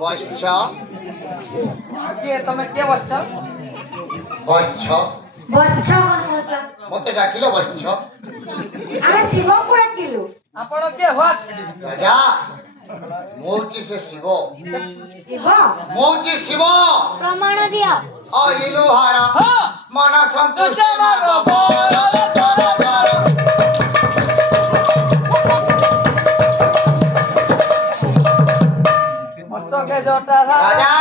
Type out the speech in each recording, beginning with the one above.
বচ্ছ কে তুমি কে বচ্ছ? বচ্ছ বচ্ছ মতে ডাকিল বচ্ছ। ଆମେ ଶିବଙ୍କୁ ଡାକିଲୁ। ଆପଣ କିଏ ହ୍ୱାଟ? রাজা মৌচি সে শিব, ଶିବ মৌচি শিব ପ୍ରମାଣ ଦିଅ। ইলু হারা ହଁ মন সন্তুষ্ট ମସ୍ତକେ ଜଟା রাজা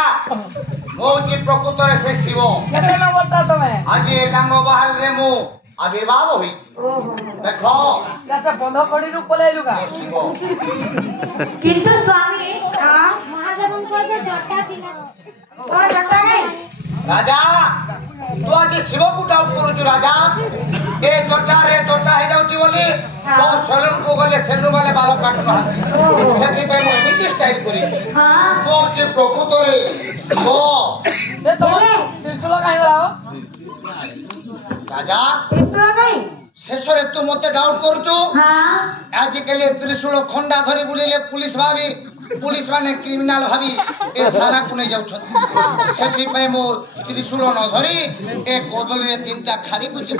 মৌচি প্রকৃতরে সে শিব। କେତେ ନମ୍ବରଟା ତମେ? আজ এটাঙ্গ বাহারে মু আবির্ভাব হই দেখ କେତେ ବନ୍ଧ କଡ଼ିରୁ ପଳେଇଲୁ କା? শিব କିନ୍ତୁ ସ୍ୱାମୀ ମହାଦେବଙ୍କ ଯେ ଜଟା ଥିଲା ତୋର ଜଟା ନାହିଁ। রাজা তু আজ শিবকু ডাউট করুছু রাজা। এ জটা হয়ে যাଉଛି বলি তো সেলুন কু গলে সেলুন গলে বাল কাটু না সেথিপাই মু এমিতি স্টাইল করিছি। ହଁ তো যে প্রকৃতরে শিব ସେ ତମ ତ୍ରିଶୂଳ କାହିଁ ଗଲା ହୋ? রাজা ତ୍ରିଶୂଳ ନାହିଁ। শেষরে তু মতে ডাউট করুছু। ହଁ আজকালি ত্রিশূল খন্ডা ধরি বুলিলে পুলিশ ভাবি পুলিশ মানে ক্রিমিনাল ভাবি এ থানাକୁ নেই যাଉଛନ୍ତି। ସେଥିପାଇଁ ମୁଁ ତ୍ରିଶୂଳ ନ ଧରି ଏ କଦଳୀରେ ତିନିଟା ଖାଡ଼ି ବୁଝି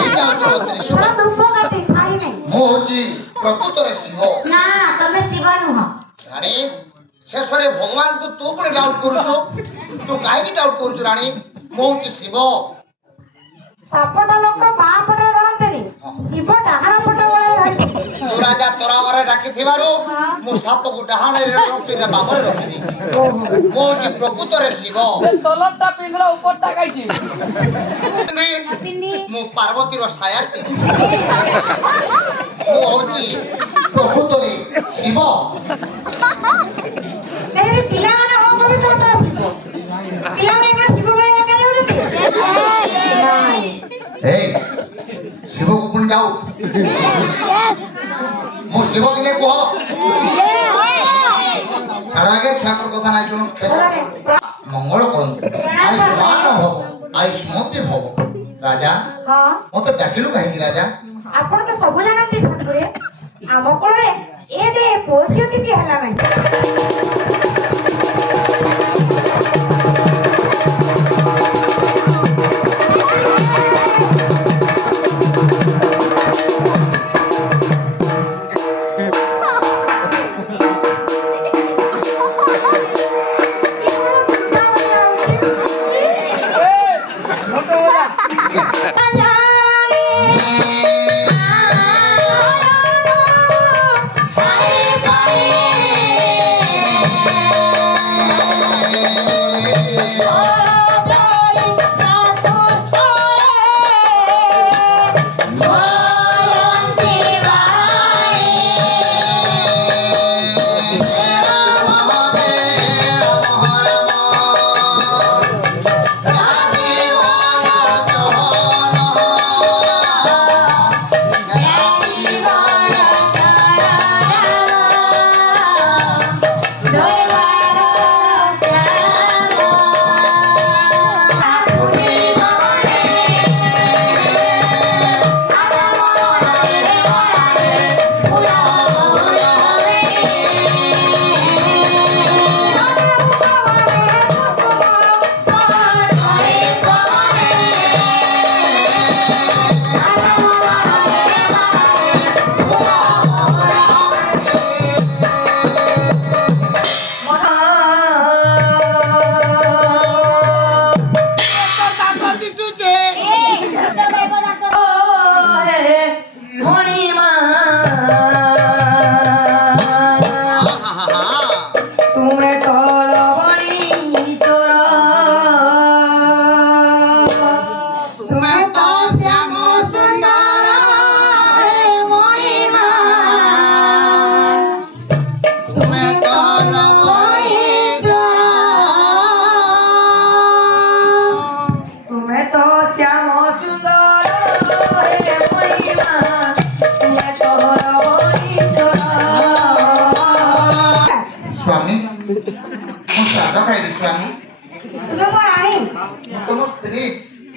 ଏଇଟା ହଉଛି ମୋ ତ୍ରିଶୂଳ। ତୋର ଧୂପ କାଟି ଖାଇ ନାହିଁ। ମୁଁ ହଉଛି ପ୍ରକୃତରେ ଶିବ। ନା ତମେ ଶିବ ନୁହଁ। ରାଣୀ ଶେଷରେ ଭଗବାନଙ୍କୁ ତୁ ପୁଣି ଡାଉଟ୍ କରୁଛୁ। ତୁ କାହିଁକି ଡାଉଟ୍ କରୁଛୁ ରାଣୀ? ମୁଁ ହଉଛି ଶିବ। ସାପଟା ଲୋକ ବାଁ ପଟେ ଧରନ୍ତିନି, ଶିବ ଡାହାଣ ପଟେ ଭଳିଆ ଧରନ୍ତି। ତୁ ରାଜା ତୋରାବରେ ଡାକିଥିବାରୁ ମୁଁ ସାପକୁ ଡାହାଣରେ ରଖିରେ ବାମରେ ରଖିଦେଇଛି। ମୁଁ ହଉଛି ପ୍ରକୃତରେ ଶିବ। ସେ ତଲରଟା ପିନ୍ଧିଲା ଉପରଟା କାହିଁକି? ମୁଁ ପାର୍ବତୀର ସାୟାର ପିନ୍ଧି। ମୁଁ ହଉଛି ପ୍ରକୃତରେ ଶିବ। ତେଣୁ ପିଲାମାନେ ହଉ ବୋଲି ତମେ ଶିବ। ପିଲାମାନେ ଏଗୁଡ଼ା ଶିବ ଭଳିଆ ଦେଖାଯାଉଛନ୍ତି। এই ଶିବକୁ ପୁଣି ଯାଉ ମୁଁ ଶିବ ଦିନେ କୁହ ଛାଡ଼ ଆଗେ ଛୁଆଙ୍କର କଥା ନାଇଁ ଶୁଣୁ। ମଙ୍ଗଳ କରନ୍ତୁ ଆୟୁଷ୍ମାନ ଭବ ଆୟୁଷ୍ମତି ଭବ। ରାଜା ହଁ ମତେ ଡାକିଲୁ କାହିଁକି ରାଜା? ଆପଣ ତ ସବୁ ଜାଣନ୍ତି ଠାକୁରେ। ଆମ କୋଳରେ ଏ ଯେ ପୁଅ ଝିଅ କିଛି ହେଲା ନାହିଁ।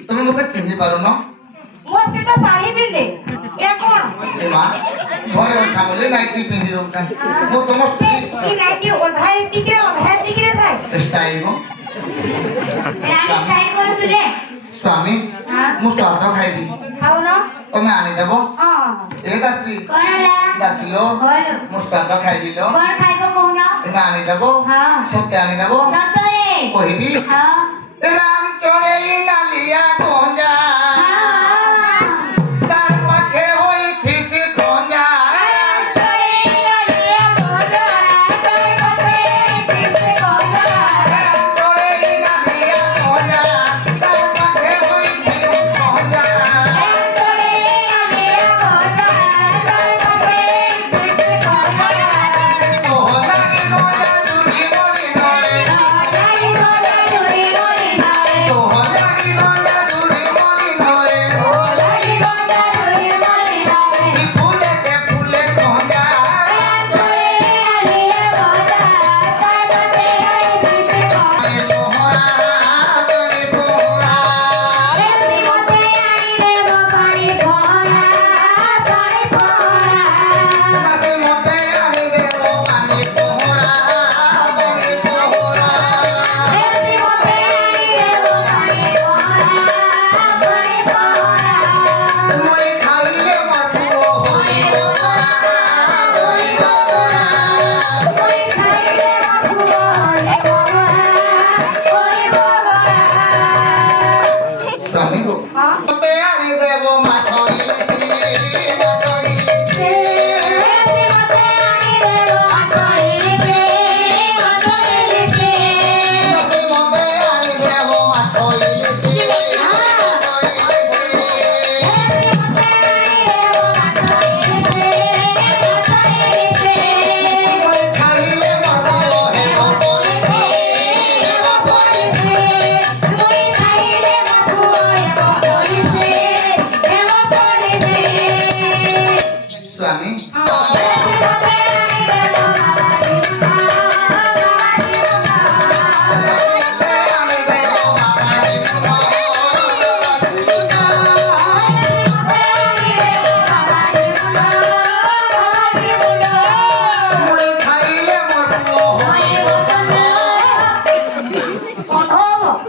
তুমি মুখে চিনি পারো না মোর সেটা শাড়ি পিন্ধে এ কোন এ মা ঘরে ওঠা বলে নাইটি পিন্ধি দউছেন মু তোমার স্ত্রী এই নাইটি ওধাই টিকে ରାଣୀ କାଇଁ କରୁଥିଲେ ସ୍ୱାମୀ ମୁଁ ସ୍ୱାଦ ଖାଇବି ଖାଉନ ତମେ ଆଣିଦେବ ହଁ ଏ ଦାସୀ କଣ ହେଲା ଦାସିଲୋ କହିଲ ମୁଁ ସ୍ୱାଦ ଖାଇବିଲୋ କଣ ଖାଇବ କହୁନ ତମେ ଆଣିଦେବ ହଁ ସତେ ଆଣିଦେବ ସତରେ କହିବି ହଁ ରାମ ଚଢେଇ ନାଲିଆ କଞ୍ଜା ତାর পাখে হইছিস খঞ্জা চড়েই নালিয়া কঞ্জা তার পাখে হইছিস খঞ্জা তোহলাগি নয়া জুড়ি বলি নরে তোহলাগি নয়া জুড়ি বলি নরে ফুলেছে ফুলে খঞ্জা স্বামী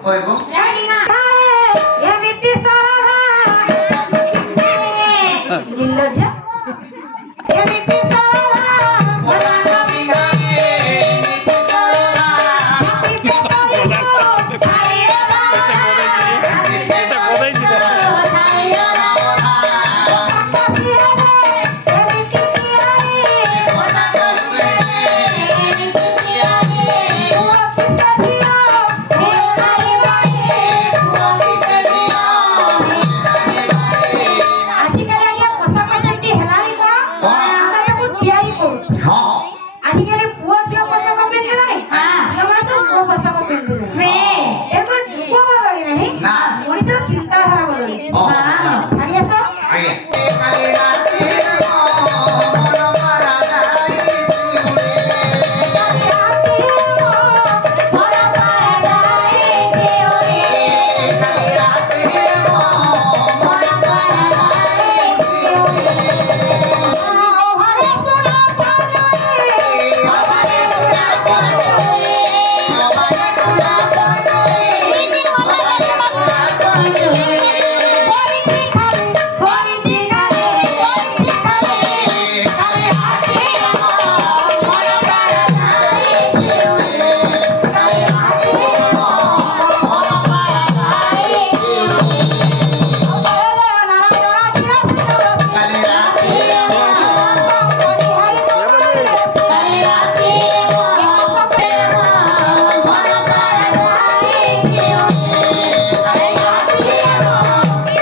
হইব